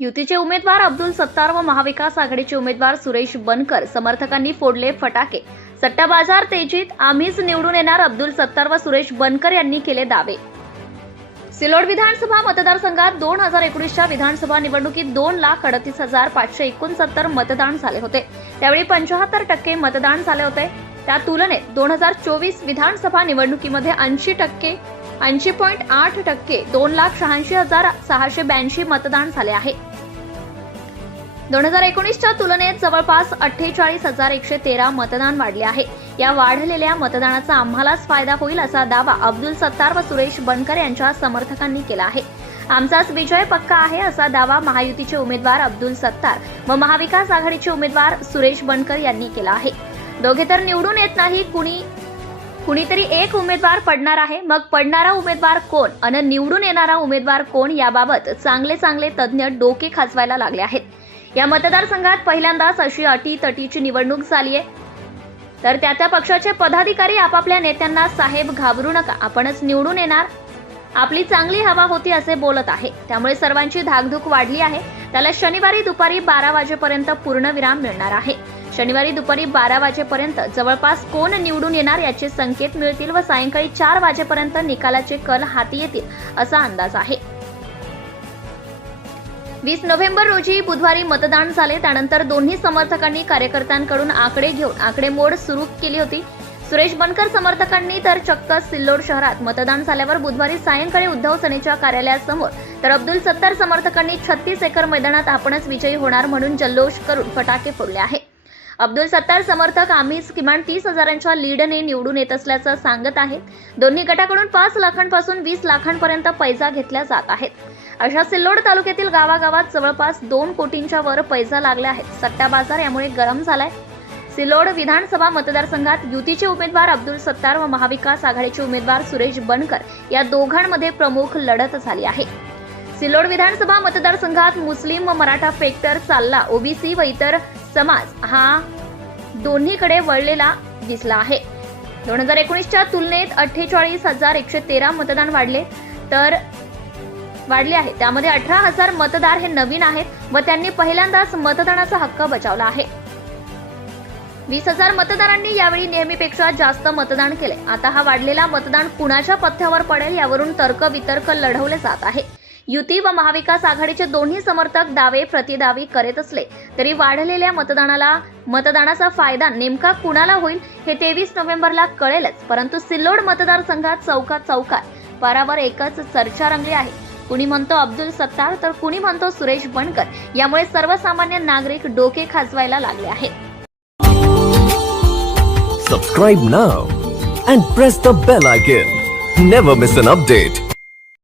युतीचे उमेदवार अब्दुल सत्तार व महाविकास आघाडीचे उमेदवार सुरेश बनकर समर्थकांनी फोडले फटाके. सट्टा बाजार तेजीत आम्हीच निवडून येणार अब्दुल सत्तार व सुरेश बनकर यांनी केले दावे. सिलोड विधानसभा मतदारसंघात दोन हजार एकोणीसच्या विधानसभा निवडणुकीत दोन लाख अडतीस हजार पाचशे एकोणसत्तर मतदान झाले होते. त्यावेळी पंचाहत्तर टक्के मतदान झाले होते. त्या तुलनेत दोन हजार चोवीस विधानसभा निवडणुकीमध्ये ऐंशी टक्के ऐंशी पॉईंट आठ टक्के दोन लाख शहाऐंशी हजार सहाशे ब्याऐंशी मतदान झाले आहे. दोन हजार एकोणीसच्या तुलनेत जवळपास अठ्ठेचाळीस हजार एकशे तेरा मतदान वाढले आहे. या वाढलेल्या मतदानाचा आम्हालाच फायदा होईल असा दावा अब्दुल सत्तार व सुरेश बनकर यांच्या समर्थकांनी केला आहे. आमचाच विजय पक्का आहे असा दावा महायुतीचे उमेदवार अब्दुल सत्तार व महाविकास आघाडीचे उमेदवार सुरेश बनकर यांनी केला आहे. दोघे तर निवडून येत नाही कुणी कुणीतरी एक उमेदवार पडणार आहे. मग पडणारा उमेदवार कोण? अन निवडून येणारा उमेदवार कोण? याबाबत चांगले चांगले तज्ज्ञ डोके खाजवायला लागले आहेत. या मतदारसंघात पहिल्यांदाच अशी अटी तटीची निवडणूक झाली आहे. तर त्या त्या पक्षाचे पदाधिकारी आपापल्या नेत्यांना साहेब घाबरू नका आपणच निवडून येणार. आपली चांगली हवा होती असे बोलत आहे. त्यामुळे सर्वांची धाकधूक वाढली आहे. त्याला शनिवारी दुपारी बारा वाजेपर्यंत पूर्णविराम मिळणार आहे. शनिवारी दुपारी बारा वाजेपर्यंत जवळपास कोण निवडून येणार याचे संकेत मिळतील व सायंकाळी चार वाजेपर्यंत निकालाचे कल हाती येतील असा अंदाज आहे. वीस नोव्हेंबर रोजी बुधवारी मतदान झाले. त्यानंतर दोन्ही समर्थकांनी कार्यकर्त्यांकडून आकडे घेऊन आकडेमोड सुरू केली होती. सुरेश बनकर समर्थकांनी तर चक्क सिल्लोड शहरात मतदान झाल्यावर बुधवारी सायंकाळी उद्धव सेनेच्या कार्यालयासमोर तर अब्दुल सत्तार समर्थकांनी छत्तीस एकर मैदानात आपणच विजयी होणार म्हणून जल्लोष करून फटाके फोडले आहे अब्दुल सत्तार समर्थक आम्हीच किमान तीस हजारांच्या लीडने निवडून येत असल्याचं सांगत आहेत. दोन्ही गटाकडून पाच लाखांपासून वीस लाखांपर्यंत पैसा घेतल्या जात आहेत अशा सिल्लोड तालुक्यातील गावागावात जवळपास दोन कोटींच्या वर पैसा लागला आहेत. सट्टा बाजार यामुळे गरम झालाय. सिल्लोड विधानसभा मतदारसंघात युतीचे उमेदवार अब्दुल सत्तार व महाविकास आघाडीचे उमेदवार सुरेश बनकर या दोघांमध्ये प्रमुख लढत झाली आहे. सिल्लोड विधानसभा मतदारसंघात मुस्लिम व मराठा फेक्टर चालला. ओबीसी व इतर समाज हा दोन्हीकडे वळलेला दिसला आहे. दोन हजार एकोणीसच्या तुलनेत अठ्ठेचाळीस हजार एकशे तेरा मतदान वाढले. तर वाढले आहे. त्यामध्ये अठरा हजार मतदार हे नवीन आहेत व त्यांनी पहिल्यांदाच मतदानाचा हक्क बजावला आहे. वीस हजार मतदारांनी यावेळी नेहमीपेक्षा जास्त मतदान केले. आता हा वाढलेला मतदान कुणाच्या पथ्यावर पडेल यावरून तर्क वितर्क लढवले जात आहे. युती व महाविकास आघाडीचे दोन्ही समर्थक दावे प्रतिदावी करत असले तरी वाढलेल्या मतदानाला मतदानाचा फायदा नेमका कुणाला होईल हे तेवीस नोव्हेंबरला कळेलच. परंतु सिल्लोड मतदारसंघात चौकात चौकात पारावर एकच चर्चा रंगली आहे. कुणी म्हणतो अब्दुल सत्तार तर कुणी म्हणतो सुरेश बनकर यामुळे सर्वसामान्य नागरिक डोके खाजवायला लागले आहेत Subscribe now and press the bell icon. Never miss an update.